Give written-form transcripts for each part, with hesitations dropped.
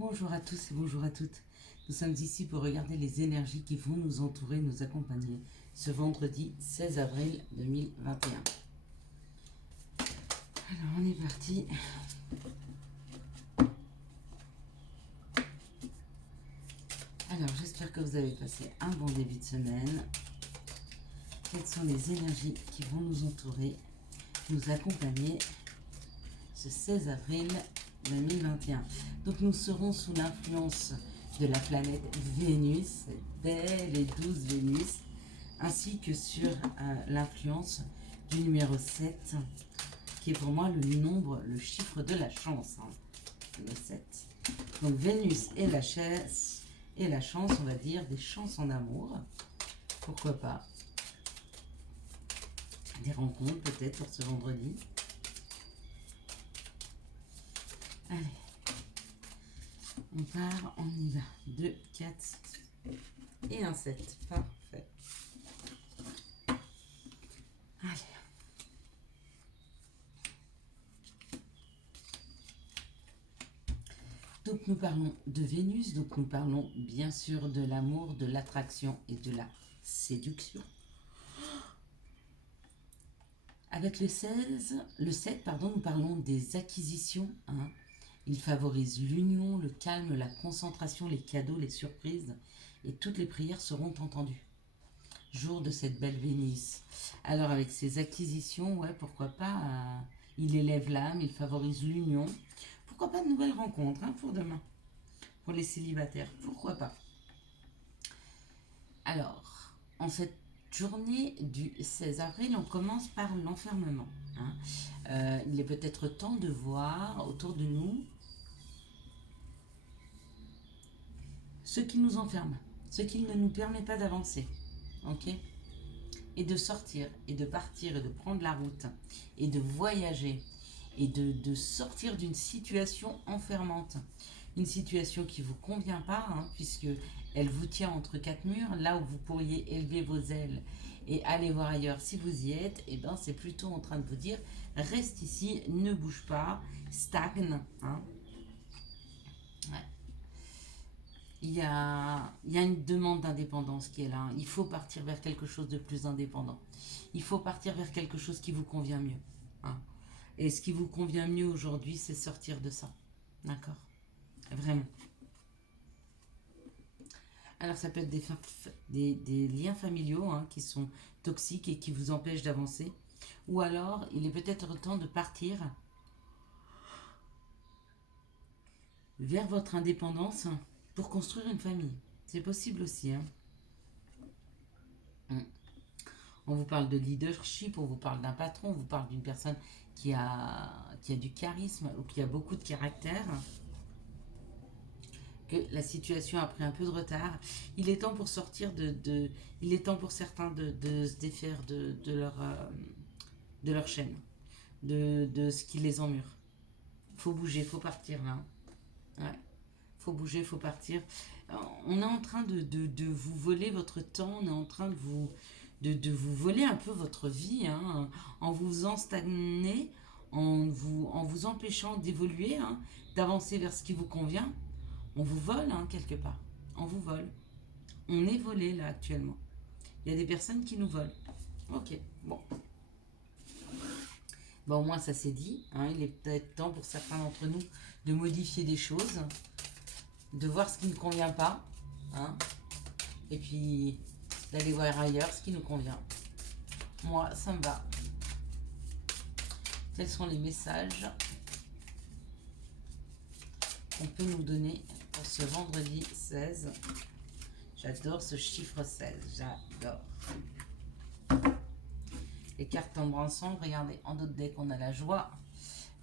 Bonjour à tous et bonjour à toutes. Nous sommes ici pour regarder les énergies qui vont nous entourer, nous accompagner ce vendredi 16 avril 2021. Alors on est parti. Alors j'espère que vous avez passé un bon début de semaine. Quelles sont les énergies qui vont nous entourer, nous accompagner ce 16 avril 2021. Donc nous serons sous l'influence de la planète Vénus, belle et douce Vénus, ainsi que sur l'influence du numéro 7, qui est pour moi le nombre, le chiffre de la chance, le 7. Donc Vénus et la chance, on va dire, des chances en amour, pourquoi pas, des rencontres peut-être pour ce vendredi. Allez, on part, on y va. 2, 4 et un 7. Parfait. Allez. Donc nous parlons de Vénus, donc nous parlons bien sûr de l'amour, de l'attraction et de la séduction. Avec le 7, nous parlons des acquisitions. Il favorise l'union, le calme, la concentration, les cadeaux, les surprises, et toutes les prières seront entendues. Jour de cette belle Vénus. Alors avec ces acquisitions, ouais, pourquoi pas, il élève l'âme, il favorise l'union. Pourquoi pas de nouvelles rencontres pour demain, pour les célibataires, pourquoi pas. Alors, en cette journée du 16 avril, on commence par l'enfermement. Il est peut-être temps de voir autour de nous ce qui nous enferme, ce qui ne nous permet pas d'avancer, ok ? Et de sortir, et de partir, et de prendre la route, et de voyager, et de sortir d'une situation enfermante. Une situation qui ne vous convient pas, puisque elle vous tient entre quatre murs, là où vous pourriez élever vos ailes et aller voir ailleurs si vous y êtes, et ben c'est plutôt en train de vous dire, reste ici, ne bouge pas, stagne, Ouais. Il y a une demande d'indépendance qui est là. Il faut partir vers quelque chose de plus indépendant. Il faut partir vers quelque chose qui vous convient mieux. Et ce qui vous convient mieux aujourd'hui, c'est sortir de ça. D'accord ? Vraiment. Alors ça peut être des liens familiaux qui sont toxiques et qui vous empêchent d'avancer. Ou alors, il est peut-être temps de partir vers votre indépendance pour construire une famille. C'est possible aussi. On vous parle de leadership, on vous parle d'un patron, on vous parle d'une personne qui a du charisme ou qui a beaucoup de caractère. Que la situation a pris un peu de retard. Il est temps pour sortir il est temps pour certains de se défaire de leur chaîne, de ce qui les emmure. Faut bouger, faut partir là. Ouais. Faut bouger, faut partir. On est en train de vous voler votre temps, on est en train de vous voler un peu votre vie, en vous faisant stagner, en vous empêchant d'évoluer, d'avancer vers ce qui vous convient. On vous vole quelque part. On vous vole. On est volé là actuellement. Il y a des personnes qui nous volent. Ok, bon. Bon, au moins ça c'est dit. Il est peut-être temps pour certains d'entre nous de modifier des choses, de voir ce qui ne convient pas, et puis d'aller voir ailleurs ce qui nous convient. Moi, ça me va. Quels sont les messages qu'on peut nous donner pour ce vendredi 16 ? J'adore ce chiffre 16, j'adore. Les cartes tombent ensemble, regardez, en d'autres decks on a la joie.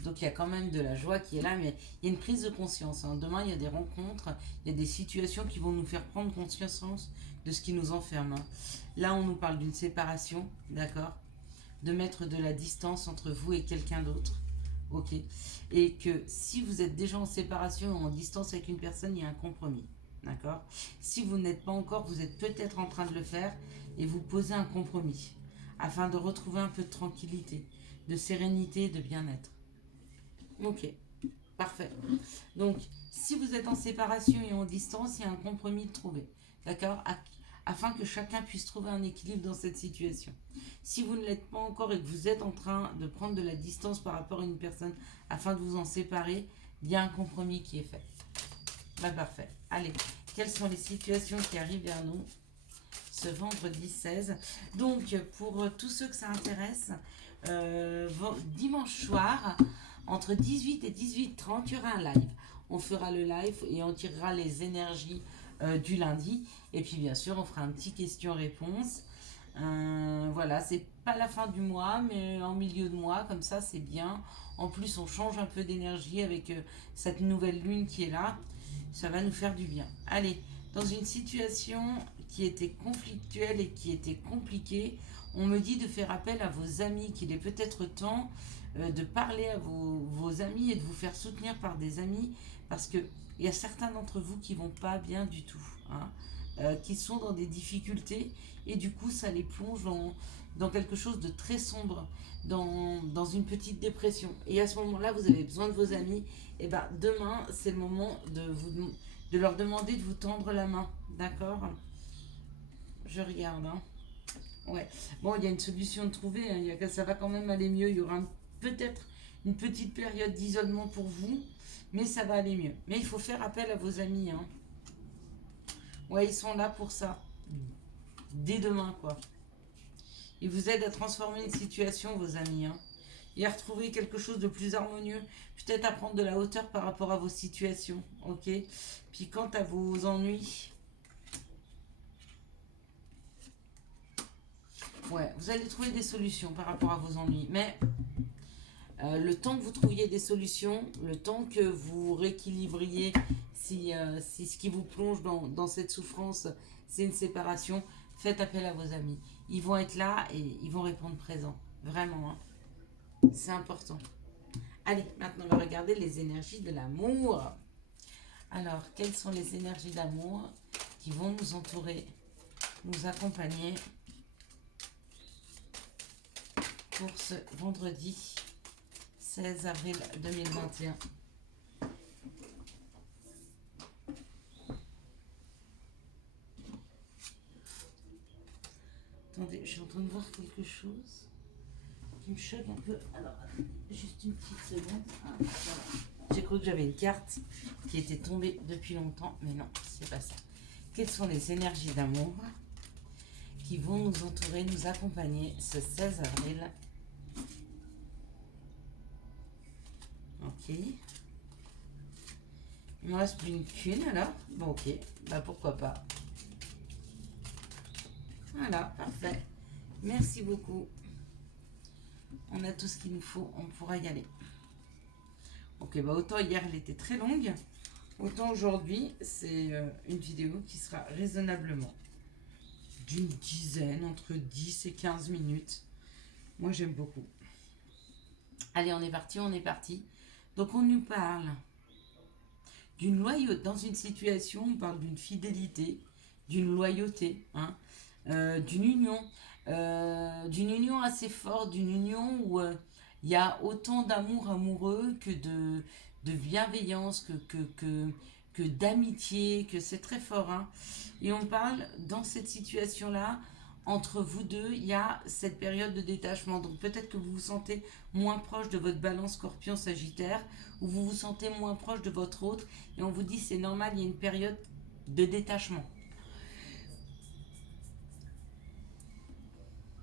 Donc il y a quand même de la joie qui est là, mais il y a une prise de conscience. Demain il y a des rencontres, il y a des situations qui vont nous faire prendre conscience de ce qui nous enferme. Là on nous parle d'une séparation, d'accord ? De mettre de la distance entre vous et quelqu'un d'autre. Ok. Et que si vous êtes déjà en séparation ou en distance avec une personne, il y a un compromis. D'accord ? Si vous n'êtes pas encore, vous êtes peut-être en train de le faire et vous posez un compromis afin de retrouver un peu de tranquillité, de sérénité et de bien-être. Ok. Parfait. Donc, si vous êtes en séparation et en distance, il y a un compromis de trouver. D'accord? Afin que chacun puisse trouver un équilibre dans cette situation. Si vous ne l'êtes pas encore et que vous êtes en train de prendre de la distance par rapport à une personne afin de vous en séparer, il y a un compromis qui est fait. Bah, parfait. Allez, quelles sont les situations qui arrivent vers nous ce vendredi 16? Donc, pour tous ceux que ça intéresse, dimanche soir, entre 18 et 18h30, il y aura un live. On fera le live et on tirera les énergies du lundi. Et puis, bien sûr, on fera un petit question-réponse. Voilà, c'est pas la fin du mois, mais en milieu de mois, comme ça, c'est bien. En plus, on change un peu d'énergie avec cette nouvelle lune qui est là. Ça va nous faire du bien. Allez, dans une situation qui était conflictuelle et qui était compliquée, on me dit de faire appel à vos amis, qu'il est peut-être temps de parler à vos amis et de vous faire soutenir par des amis, parce que il y a certains d'entre vous qui vont pas bien du tout, hein, qui sont dans des difficultés, et du coup ça les plonge dans quelque chose de très sombre, dans une petite dépression. Et à ce moment-là, vous avez besoin de vos amis. Et ben demain, c'est le moment de leur demander de vous tendre la main. D'accord? Je regarde. Hein. Ouais. Bon, il y a une solution de trouver. Hein. Ça va quand même aller mieux. Il y aura peut-être une petite période d'isolement pour vous, mais ça va aller mieux. Mais il faut faire appel à vos amis. Hein. Ouais, ils sont là pour ça. Dès demain, quoi. Ils vous aident à transformer une situation, vos amis. Hein. Et à retrouver quelque chose de plus harmonieux. Peut-être à prendre de la hauteur par rapport à vos situations. Ok? Puis quant à vos ennuis, ouais, vous allez trouver des solutions par rapport à vos ennuis. Mais le temps que vous trouviez des solutions, le temps que vous rééquilibriez, si ce qui vous plonge dans cette souffrance, c'est une séparation, faites appel à vos amis. Ils vont être là et ils vont répondre présent. Vraiment, hein. C'est important. Allez, maintenant on va regarder les énergies de l'amour. Alors, quelles sont les énergies d'amour qui vont nous entourer, nous accompagner pour ce vendredi 16 avril 2021? Attendez, je suis en train de voir quelque chose qui me choque un peu. Alors, juste une petite seconde. Ah, voilà. J'ai cru que j'avais une carte qui était tombée depuis longtemps, mais non, c'est pas ça. Quelles sont les énergies d'amour qui vont nous entourer, nous accompagner ce 16 avril? Ok. Il me reste plus qu'une alors. Bon, ok. Bah pourquoi pas. Voilà, parfait. Merci beaucoup. On a tout ce qu'il nous faut, on pourra y aller. Ok, bah autant hier elle était très longue, autant aujourd'hui c'est une vidéo qui sera raisonnablement d'une dizaine, entre 10 et 15 minutes. Moi j'aime beaucoup. Allez, on est parti, on est parti. Donc on nous parle d'une loyauté, dans une situation, on parle d'une fidélité, d'une loyauté, hein, d'une union assez forte, d'une union où il y a autant d'amour amoureux que de bienveillance, que d'amitié, que c'est très fort. Hein. Et on parle, dans cette situation-là, entre vous deux, il y a cette période de détachement. Donc peut-être que vous vous sentez moins proche de votre balance scorpion-sagittaire, ou vous vous sentez moins proche de votre autre, et on vous dit c'est normal, il y a une période de détachement.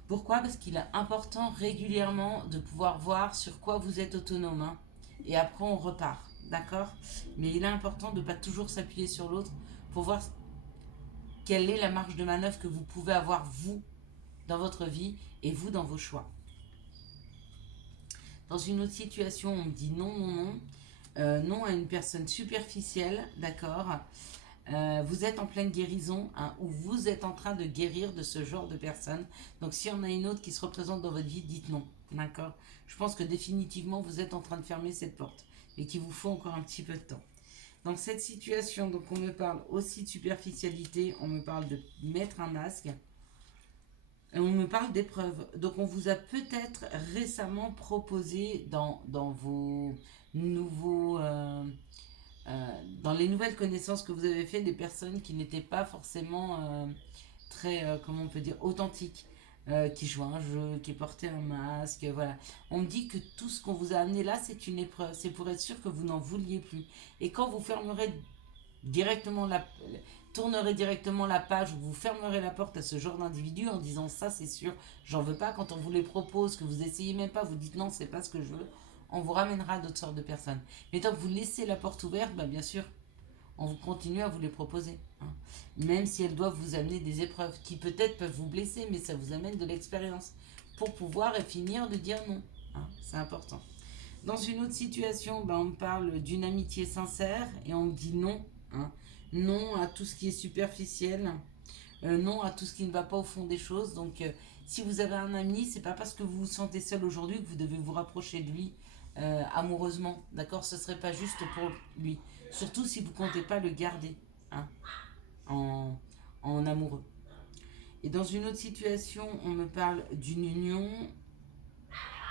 Pourquoi? Parce qu'il est important régulièrement de pouvoir voir sur quoi vous êtes autonome. Hein. Et après, on repart. D'accord? Mais il est important de ne pas toujours s'appuyer sur l'autre pour voir quelle est la marge de manœuvre que vous pouvez avoir, vous, dans votre vie et vous, dans vos choix. Dans une autre situation, on me dit non, non, non. Non à une personne superficielle, d'accord? Vous êtes en pleine guérison, hein, ou vous êtes en train de guérir de ce genre de personne. Donc si on a une autre qui se représente dans votre vie, dites non, d'accord? Je pense que définitivement vous êtes en train de fermer cette porte et qu'il vous faut encore un petit peu de temps. Dans cette situation, donc on me parle aussi de superficialité, on me parle de mettre un masque, et on me parle d'épreuves. Donc on vous a peut-être récemment proposé nouveaux... dans les nouvelles connaissances que vous avez fait, des personnes qui n'étaient pas forcément très, comment on peut dire, authentiques, qui jouaient à un jeu, qui portaient un masque, voilà. On me dit que tout ce qu'on vous a amené là, c'est une épreuve, c'est pour être sûr que vous n'en vouliez plus. Et quand vous fermerez directement tournerez directement la page, ou vous fermerez la porte à ce genre d'individu en disant ça c'est sûr, j'en veux pas, quand on vous les propose, que vous essayez même pas, vous dites non, c'est pas ce que je veux, on vous ramènera à d'autres sortes de personnes. Mais tant que vous laissez la porte ouverte, bah bien sûr, on vous continue à vous les proposer, hein. Même si elles doivent vous amener des épreuves qui peut-être peuvent vous blesser, mais ça vous amène de l'expérience pour pouvoir et finir de dire non, hein. C'est important. Dans une autre situation, bah, on me parle d'une amitié sincère et on me dit non, hein. Non à tout ce qui est superficiel, non à tout ce qui ne va pas au fond des choses. Donc, si vous avez un ami, c'est pas parce que vous vous sentez seul aujourd'hui que vous devez vous rapprocher de lui amoureusement, d'accord? Ce serait pas juste pour lui. Surtout si vous comptez pas le garder, hein, en, en amoureux. Et dans une autre situation, on me parle d'une union,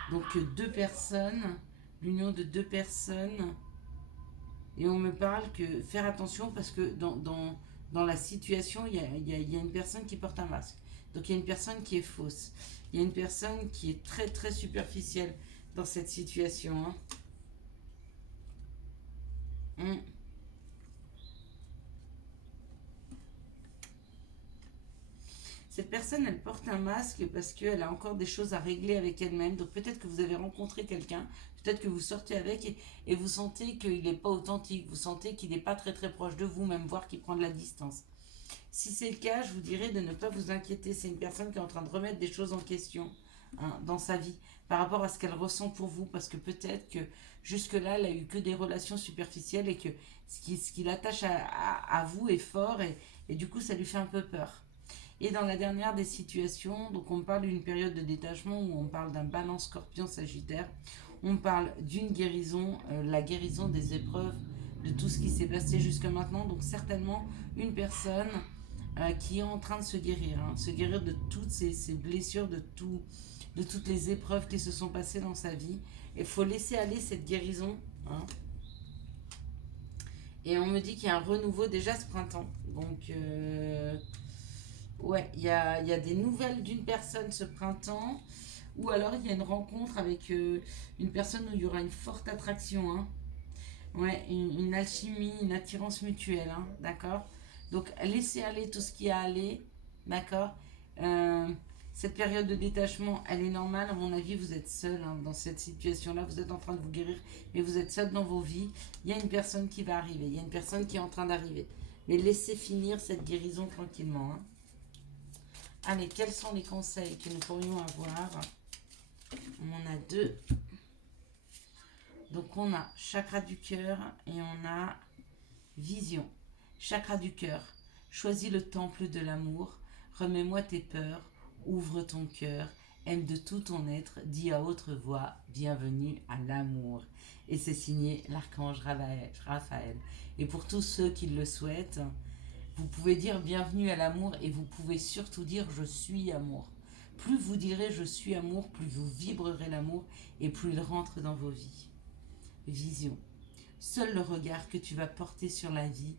donc deux personnes, l'union de deux personnes, et on me parle que faire attention parce que dans la situation, il y a une personne qui porte un masque. Donc il y a une personne qui est fausse. Il y a une personne qui est très très superficielle dans cette situation, hein. Mm. Cette personne, elle porte un masque parce qu'elle a encore des choses à régler avec elle-même. Donc peut-être que vous avez rencontré quelqu'un, peut-être que vous sortez avec et vous sentez qu'il n'est pas authentique, vous sentez qu'il n'est pas très très proche de vous, même voire qu'il prend de la distance. Si c'est le cas, je vous dirais de ne pas vous inquiéter. C'est une personne qui est en train de remettre des choses en question, hein, dans sa vie par rapport à ce qu'elle ressent pour vous. Parce que peut-être que jusque-là, elle a eu que des relations superficielles et que ce qui l'attache à vous est fort et du coup, ça lui fait un peu peur. Et dans la dernière des situations, donc on parle d'une période de détachement où on parle d'un balance scorpion sagittaire. On parle d'une guérison, la guérison des épreuves, de tout ce qui s'est passé jusque maintenant. Donc certainement une personne qui est en train de se guérir, hein, se guérir de toutes ces blessures, de toutes les épreuves qui se sont passées dans sa vie. Il faut laisser aller cette guérison, hein. Et on me dit qu'il y a un renouveau déjà ce printemps. Donc, ouais, il y a des nouvelles d'une personne ce printemps. Ou alors il y a une rencontre avec une personne où il y aura une forte attraction, hein. Ouais, une alchimie, une attirance mutuelle, hein, d'accord? Donc, laissez aller tout ce qui a allé, d'accord? Euh, cette période de détachement, elle est normale. À mon avis, vous êtes seul, hein, dans cette situation-là. Vous êtes en train de vous guérir, mais vous êtes seul dans vos vies. Il y a une personne qui va arriver. Il y a une personne qui est en train d'arriver. Mais laissez finir cette guérison tranquillement, hein. Allez, quels sont les conseils que nous pourrions avoir? On en a deux. Donc, on a chakra du cœur et on a vision. Chakra du cœur. Choisis le temple de l'amour. Remets-moi tes peurs. Ouvre ton cœur. Aime de tout ton être. Dis à haute voix. Bienvenue à l'amour. Et c'est signé l'archange Raphaël. Et pour tous ceux qui le souhaitent, vous pouvez dire bienvenue à l'amour et vous pouvez surtout dire je suis amour. Plus vous direz je suis amour, plus vous vibrerez l'amour et plus il rentre dans vos vies. Vision. Seul le regard que tu vas porter sur la vie,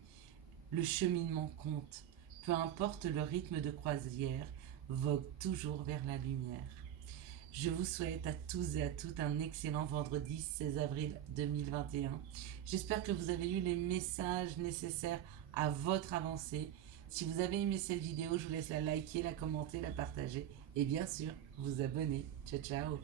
le cheminement compte. Peu importe le rythme de croisière, vogue toujours vers la lumière. Je vous souhaite à tous et à toutes un excellent vendredi 16 avril 2021. J'espère que vous avez eu les messages nécessaires à votre avancée. Si vous avez aimé cette vidéo, je vous laisse la liker, la commenter, la partager et bien sûr vous abonner. Ciao ciao.